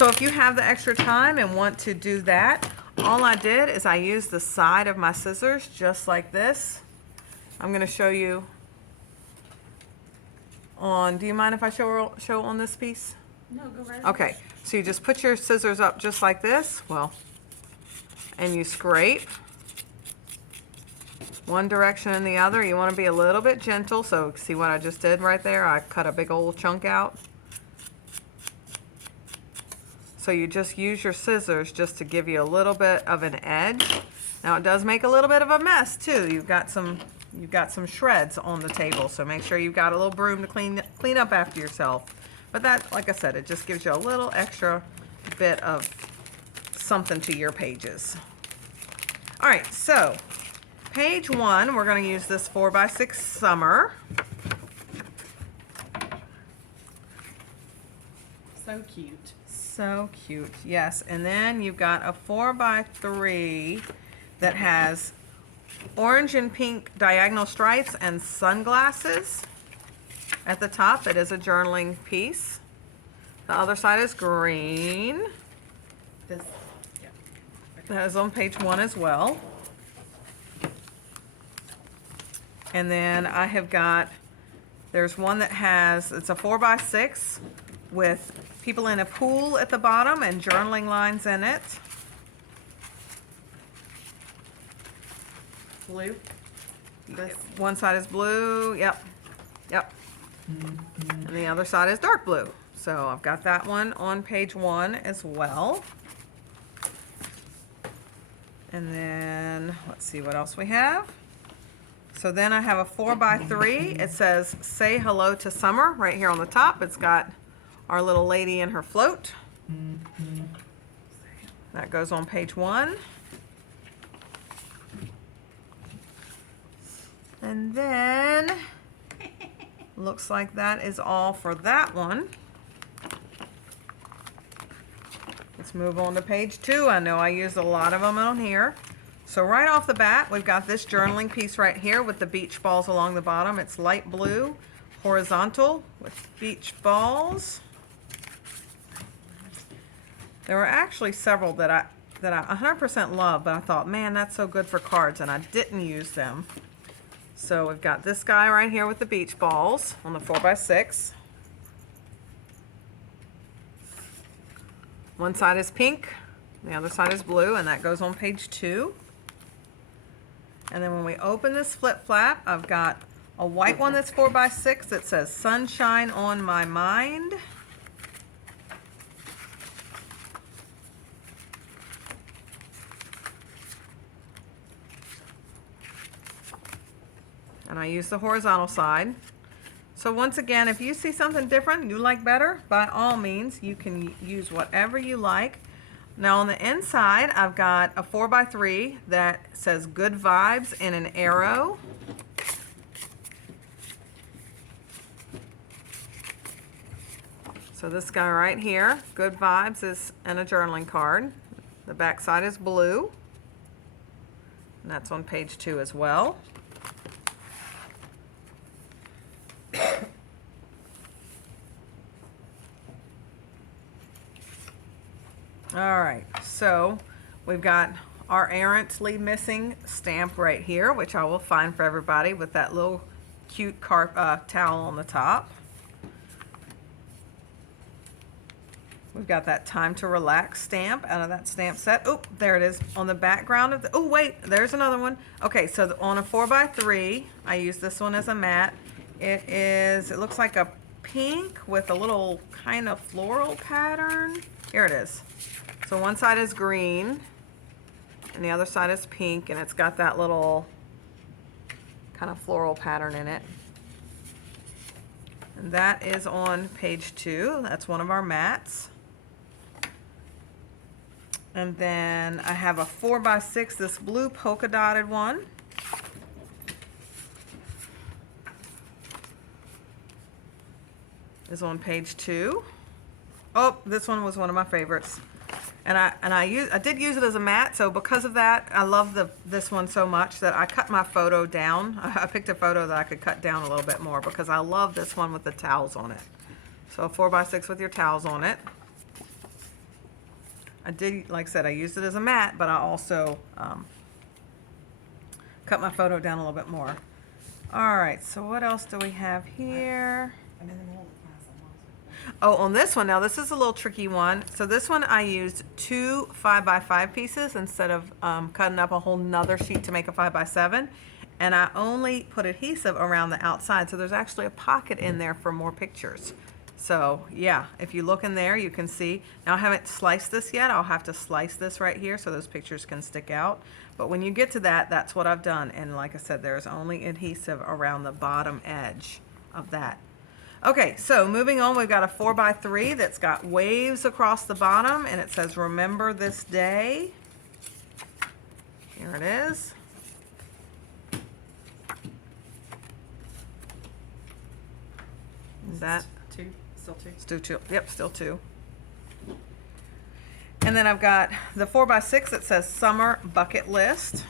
So if you have the extra time and want to do that, all I did is I used the side of my scissors just like this. I'm going to show you on, do you mind if I show on this piece? No, go right ahead. Okay, so you just put your scissors up just like this, well, and you scrape one direction and the other. You want to be a little bit gentle, so see what I just did right there? I cut a big old chunk out. So you just use your scissors just to give you a little bit of an edge. Now it does make a little bit of a mess too. You've got some shreds on the table, so make sure you've got a little broom to clean up after yourself. But that, like I said, it just gives you a little extra bit of something to your pages. All right, so page 1, we're going to use this 4x6 summer. So cute. So cute, yes. And then you've got a 4x3 that has orange and pink diagonal stripes and sunglasses. At the top, it is a journaling piece. The other side is green. This, yeah. That is on page 1 as well. And then I have got, there's one that has, it's a 4x6 with people in a pool at the bottom and journaling lines in it. Blue. This one side is blue, yep. And the other side is dark blue. So I've got that one on page 1 as well. And then, let's see what else we have. So then I have a 4x3. It says, say hello to summer right here on the top. It's got our little lady in her float. That goes on page 1. And then, looks like that is all for that one. Let's move on to page 2. I know I used a lot of them on here. So right off the bat, we've got this journaling piece right here with the beach balls along the bottom. It's light blue, horizontal with beach balls. There were actually several that I 100% love, but I thought, man, that's so good for cards, and I didn't use them. So we've got this guy right here with the beach balls on the 4x6. One side is pink, the other side is blue, and that goes on page 2. And then when we open this flip flap, I've got a white one that's 4x6 that says sunshine on my mind. And I use the horizontal side. So once again, if you see something different you like better, by all means, you can use whatever you like. Now on the inside, I've got a 4x3 that says good vibes in an arrow. So this guy right here, good vibes, is in a journaling card. The back side is blue. And that's on page 2 as well. All right, so we've got our errantly missing stamp right here, which I will find for everybody with that little cute towel on the top. We've got that time to relax stamp out of that stamp set. Oh, there it is on the background of the, oh wait, there's another one. Okay, so on a 4x3, I use this one as a mat. It looks like a pink with a little kind of floral pattern. Here it is. So one side is green and the other side is pink, and it's got that little kind of floral pattern in it. And that is on page 2. That's one of our mats. And then I have a 4x6, this blue polka dotted one. Is on page 2. Oh, this one was one of my favorites. And I did use it as a mat, so because of that, I love this one so much that I cut my photo down. I picked a photo that I could cut down a little bit more because I love this one with the towels on it. So a 4x6 with your towels on it. I did, like I said, I used it as a mat, but I also cut my photo down a little bit more. All right, so what else do we have here? Oh, on this one, now this is a little tricky one. So this one I used 2 5x5 pieces instead of cutting up a whole nother sheet to make a 5x7. And I only put adhesive around the outside, so there's actually a pocket in there for more pictures. So yeah, if you look in there, you can see. Now I haven't sliced this yet. I'll have to slice this right here so those pictures can stick out. But when you get to that, that's what I've done. And like I said, there's only adhesive around the bottom edge of that. Okay, so moving on, we've got a 4x3 that's got waves across the bottom, and it says, "Remember this day." Here it is. Is that? Two, still two. Still two. Yep, still 2. And then I've got the 4x6 that says "Summer Bucket List."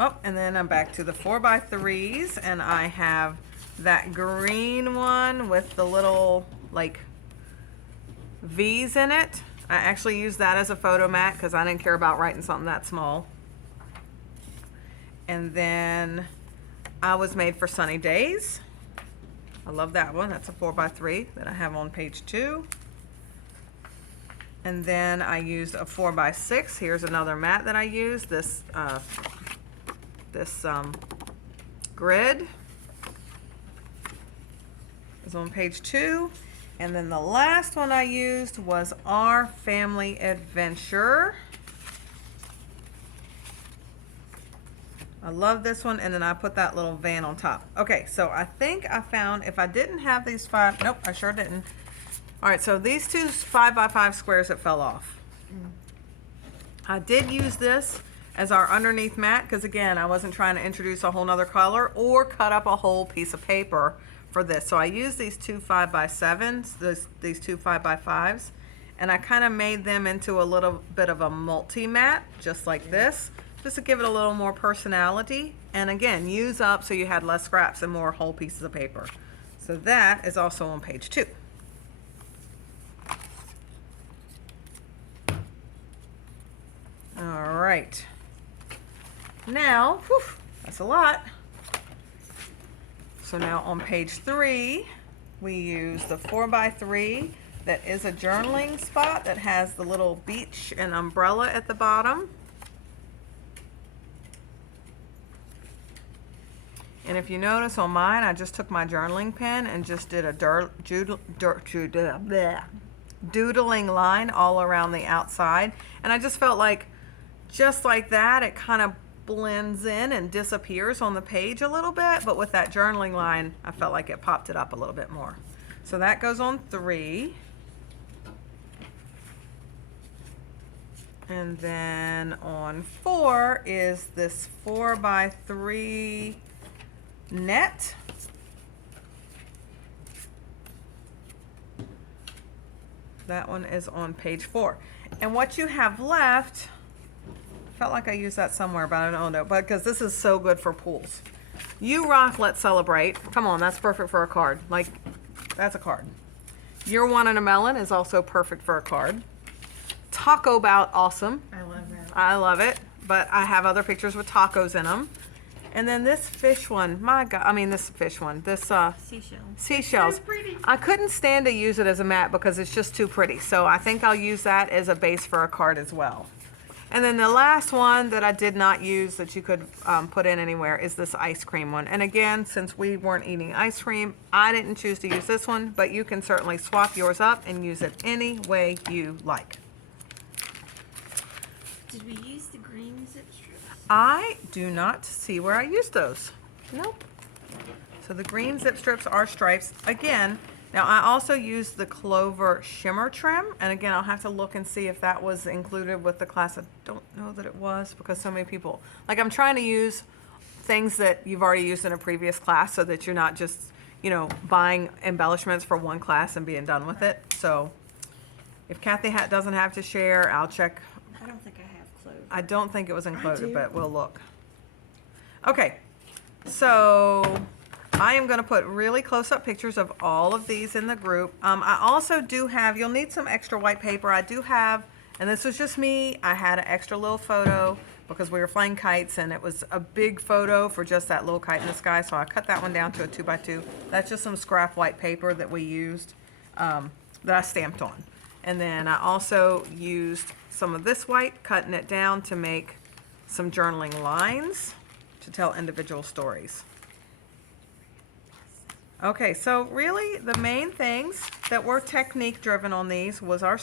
Oh, and then I'm back to the 4x3s, and I have that green one with the little like V's in it. I actually used that as a photo mat because I didn't care about writing something that small. And then I Was Made for Sunny Days. I love that one. That's a 4x3 that I have on page 2. And then I used a 4x6. Here's another mat that I used. This grid is on page 2. And then the last one I used was Our Family Adventure. I love this one, and then I put that little van on top. Okay, so I think I found, if I didn't have these 5, nope, I sure didn't. All right, so these 2 5x5 squares that fell off. I did use this as our underneath mat because, again, I wasn't trying to introduce a whole nother color or cut up a whole piece of paper for this. So I used these 2 5x7s, these 2 5x5s, and I kind of made them into a little bit of a multi-mat, just like this, just to give it a little more personality. And again, use up so you had less scraps and more whole pieces of paper. So that is also on page 2. All right. Now, whew, that's a lot. So now on page 3, we use the 4x3 that is a journaling spot that has the little beach and umbrella at the bottom. And if you notice on mine, I just took my journaling pen and just did a doodling line all around the outside. And I just felt like, just like that, it kind of blends in and disappears on the page a little bit. But with that journaling line, I felt like it popped it up a little bit more. So that goes on 3. And then on 4 is this 4x3 net. That one is on page 4. And what you have left, felt like I used that somewhere, but I don't know. But because this is so good for pools. You Rock, Let's Celebrate. Come on, that's perfect for a card. Like, that's a card. You're One in a Melon is also perfect for a card. Taco Bout, awesome. I love that. I love it, but I have other pictures with tacos in them. And then this fish one, my God, I mean this fish one, this seashells. So pretty. I couldn't stand to use it as a mat because it's just too pretty. So I think I'll use that as a base for a card as well. And then the last one that I did not use that you could put in anywhere is this ice cream one. And again, since we weren't eating ice cream, I didn't choose to use this one, but you can certainly swap yours up and use it any way you like. Did we use the green zip strips? I do not see where I used those. Nope. So the green zip strips are stripes. Again, now I also used the Clover shimmer trim. And again, I'll have to look and see if that was included with the class. I don't know that it was because so many people, like I'm trying to use things that you've already used in a previous class so that you're not just, you know, buying embellishments for one class and being done with it. So if Kathy doesn't have to share, I'll check. I don't think I have clover. I don't think it was included, do. but we'll look. Okay, so I am going to put really close-up pictures of all of these in the group. I also do have, you'll need some extra white paper. I do have, and this was just me, I had an extra little photo because we were flying kites and it was a big photo for just that little kite in the sky, so I cut that one down to a 2x2. That's just some scrap white paper that we used, that I stamped on. And then I also used some of this white, cutting it down to make some journaling lines to tell individual stories. Okay, so really the main things that were technique driven on these was our